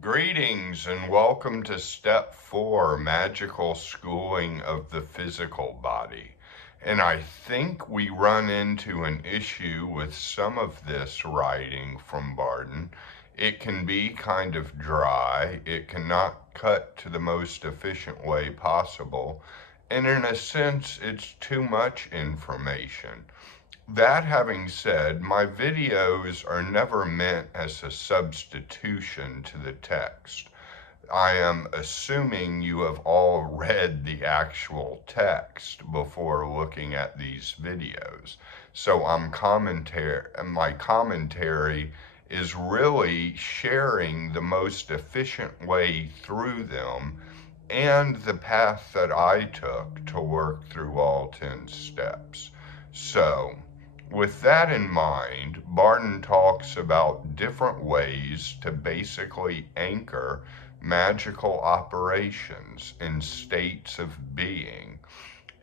Greetings and welcome to Step 4, Magical Schooling of the Physical Body. And I think we run into an issue with some of this writing from Barden. It can be kind of dry, it cannot cut to the most efficient way possible, and in a sense, it's too much information. That having said, my videos are never meant as a substitution to the text. I am assuming you have all read the actual text before looking at these videos. So my commentary is really sharing the most efficient way through them and the path that I took to work through all 10 steps. So, with that in mind, Barton talks about different ways to basically anchor magical operations in states of being.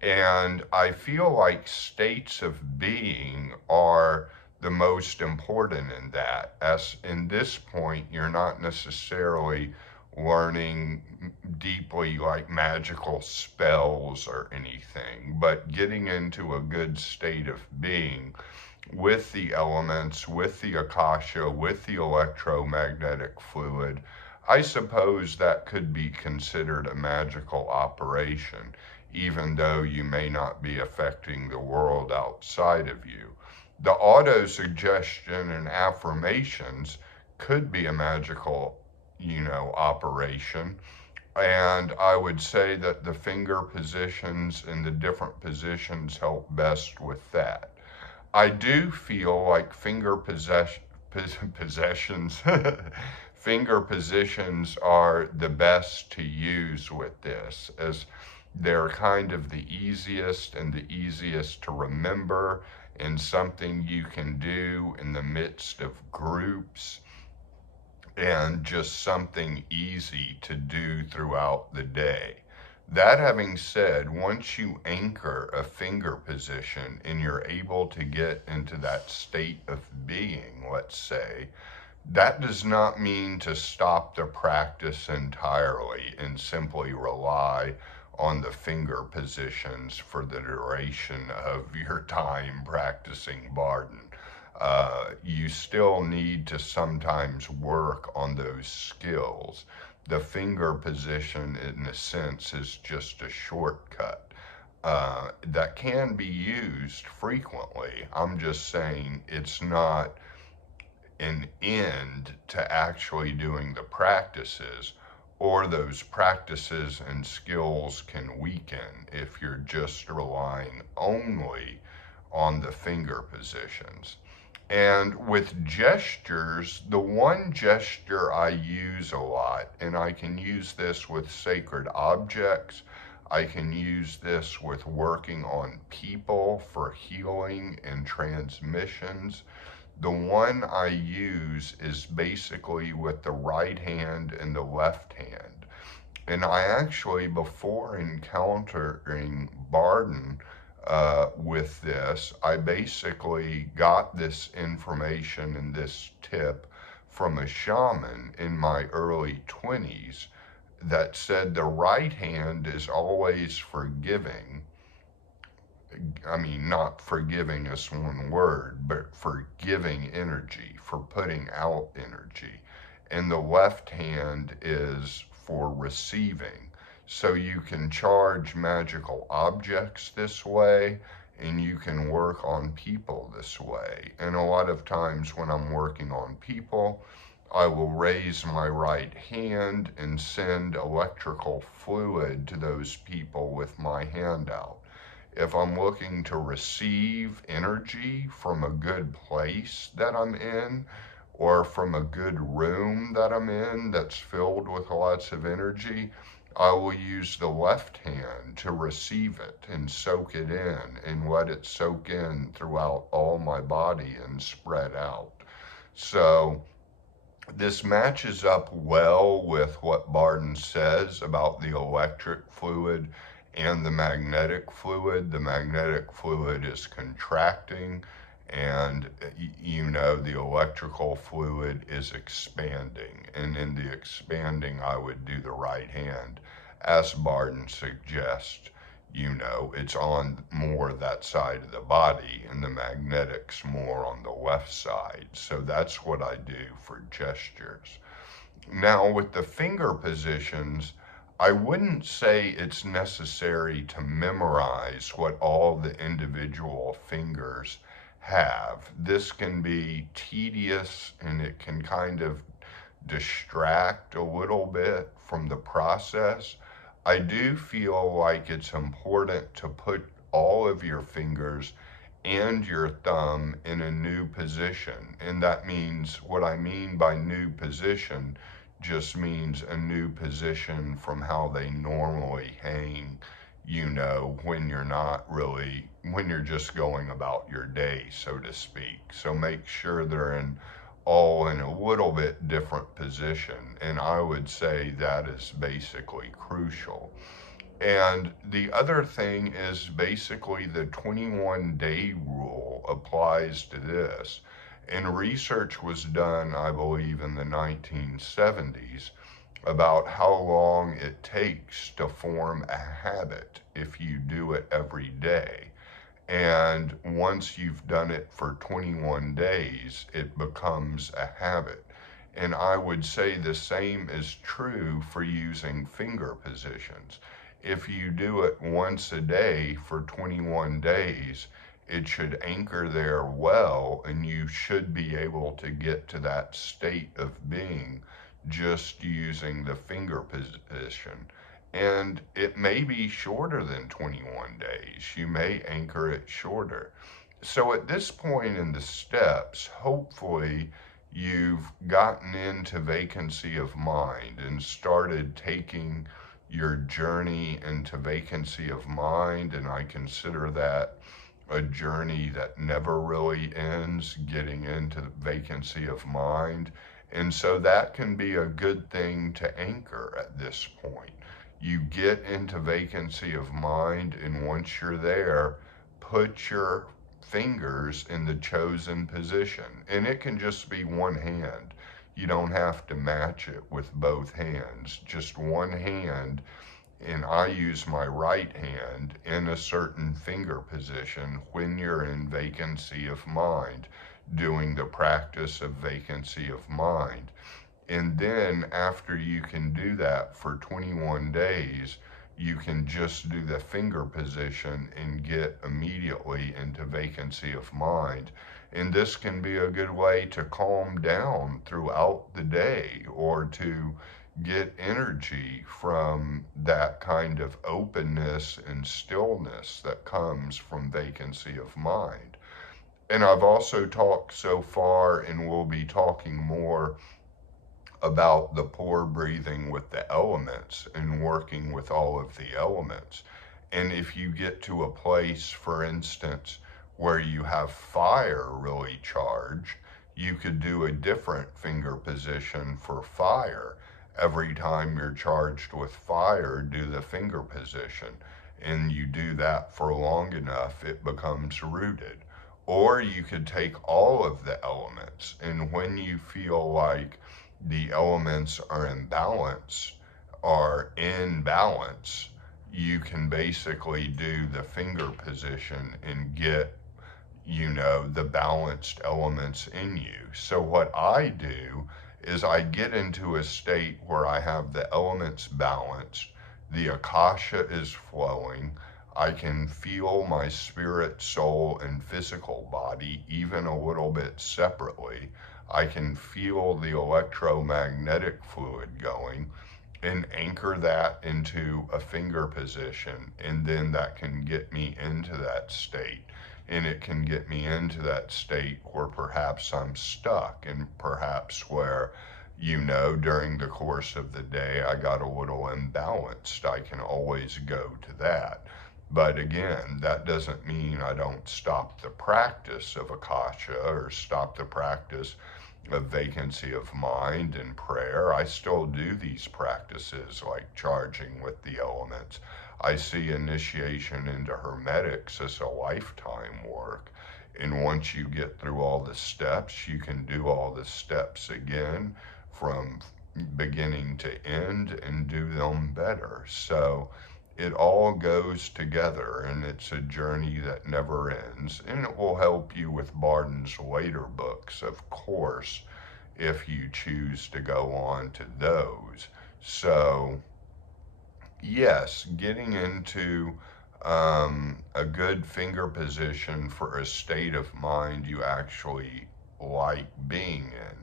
And I feel like states of being are the most important in that. As in this point, you're not necessarily learning deeply like magical spells or anything, but getting into a good state of being with the elements, with the akasha, with the electromagnetic fluid. I suppose that could be considered a magical operation, even though you may not be affecting the world outside of you. The auto suggestion and affirmations could be a magical, operation. And I would say that the finger positions and the different positions help best with that. I do feel like possessions, finger positions are the best to use with this, as they're kind of the easiest and the easiest to remember, and something you can do in the midst of groups, and just something easy to do throughout the day. That having said, once you anchor a finger position and you're able to get into that state of being, let's say, that does not mean to stop the practice entirely and simply rely on the finger positions for the duration of your time practicing Barden. You still need to sometimes work on those skills. The finger position, in a sense, is just a shortcut that can be used frequently. I'm just saying it's not an end to actually doing the practices, or those practices and skills can weaken if you're just relying only on the finger positions. And with gestures, the one gesture I use a lot, and I can use this with sacred objects, I can use this with working on people for healing and transmissions. The one I use is basically with the right hand and the left hand. And I actually, before encountering Barden with this, I basically got this information and this tip from a shaman in my early 20s that said the right hand is always forgiving. I mean, not forgiving is one word, but for giving energy, for putting out energy. And the left hand is for receiving. So you can charge magical objects this way, and you can work on people this way. And a lot of times when I'm working on people, I will raise my right hand and send electrical fluid to those people with my hand out. If I'm looking to receive energy from a good place that I'm in, or from a good room that I'm in that's filled with lots of energy, I will use the left hand to receive it and soak it in and let it soak in throughout all my body and spread out. So this matches up well with what Barton says about the electric fluid and the magnetic fluid. The magnetic fluid is contracting And you know, the electrical fluid is expanding, and in the expanding I would do the right hand as Barden suggests. You know, it's on more that side of the body, and the magnetics more on the left side. So that's what I do for gestures. Now, with the finger positions, I wouldn't say it's necessary to memorize what all the individual fingers have. This can be tedious, and it can kind of distract a little bit from the process. I do feel like it's important to put all of your fingers and your thumb in a new position. And that means, what I mean by new position just means a new position from how they normally hang, you know, when you're not really, when you're just going about your day, so to speak. So make sure they're in all in a little bit different position. And I would say that is basically crucial. And the other thing is basically the 21-day rule applies to this. And research was done, I believe, in the 1970s about how long it takes to form a habit if you do it every day. And once you've done it for 21 days, it becomes a habit. And I would say the same is true for using finger positions. If you do it once a day for 21 days, it should anchor there well, and you should be able to get to that state of being just using the finger position. And it may be shorter than 21 days. You may anchor it shorter. So at this point in the steps, hopefully you've gotten into vacancy of mind and started taking your journey into vacancy of mind. And I consider that a journey that never really ends, getting into vacancy of mind. And so that can be a good thing to anchor at this point. You get into vacancy of mind, and once you're there, put your fingers in the chosen position. And it can just be one hand. You don't have to match it with both hands, just one hand. And I use my right hand in a certain finger position when you're in vacancy of mind, doing the practice of vacancy of mind. And then after you can do that for 21 days, you can just do the finger position and get immediately into vacancy of mind. And this can be a good way to calm down throughout the day, or to get energy from that kind of openness and stillness that comes from vacancy of mind. And I've also talked so far, and will be talking more about the pour breathing with the elements and working with all of the elements. And if you get to a place, for instance, where you have fire really charged, you could do a different finger position for fire. Every time you're charged with fire, do the finger position. And you do that for long enough, it becomes rooted. Or you could take all of the elements, and when you feel like the elements are in balance, you can basically do the finger position and get, you know, the balanced elements in you. So what I do is I get into a state where I have the elements balanced, the akasha is flowing, I can feel my spirit, soul, and physical body even a little bit separately. I can feel the electromagnetic fluid going, and anchor that into a finger position. And then that can get me into that state. And it can get me into that state where perhaps I'm stuck, and perhaps where, you know, during the course of the day I got a little imbalanced. I can always go to that. But again, that doesn't mean I don't stop the practice of Akasha, or stop the practice of vacancy of mind and prayer. I still do these practices like charging with the elements. I see initiation into Hermetics as a lifetime work. And once you get through all the steps, you can do all the steps again from beginning to end and do them better. So it all goes together, and it's a journey that never ends. And it will help you with Barden's later books, of course, if you choose to go on to those. So yes, getting into a good finger position for a state of mind you actually like being in.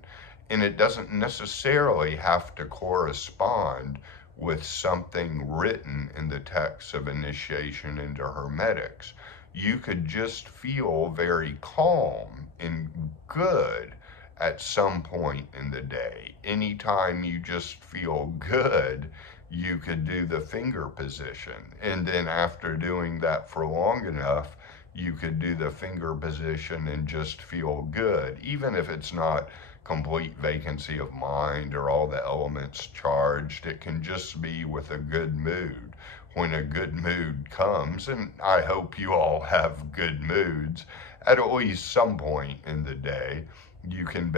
And it doesn't necessarily have to correspond with something written in the text of Initiation into Hermetics. You could just feel very calm and good at some point in the day. Anytime you just feel good, you could do the finger position. And then after doing that for long enough, you could do the finger position and just feel good, even if it's not complete vacancy of mind or all the elements charged. It can just be with a good mood. When a good mood comes, and I hope you all have good moods at least some point in the day, you can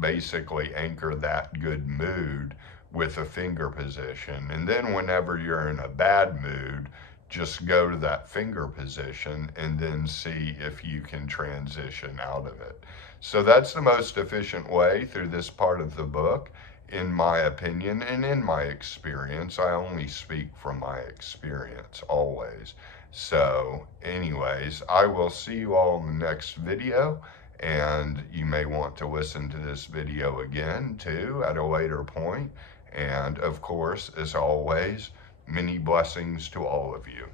basically anchor that good mood with a finger position. And then whenever you're in a bad mood, just go to that finger position and then see if you can transition out of it. So that's the most efficient way through this part of the book, in my opinion and in my experience. I only speak from my experience always. So anyways, I will see you all in the next video, and you may want to listen to this video again too at a later point. And of course, as always, many blessings to all of you.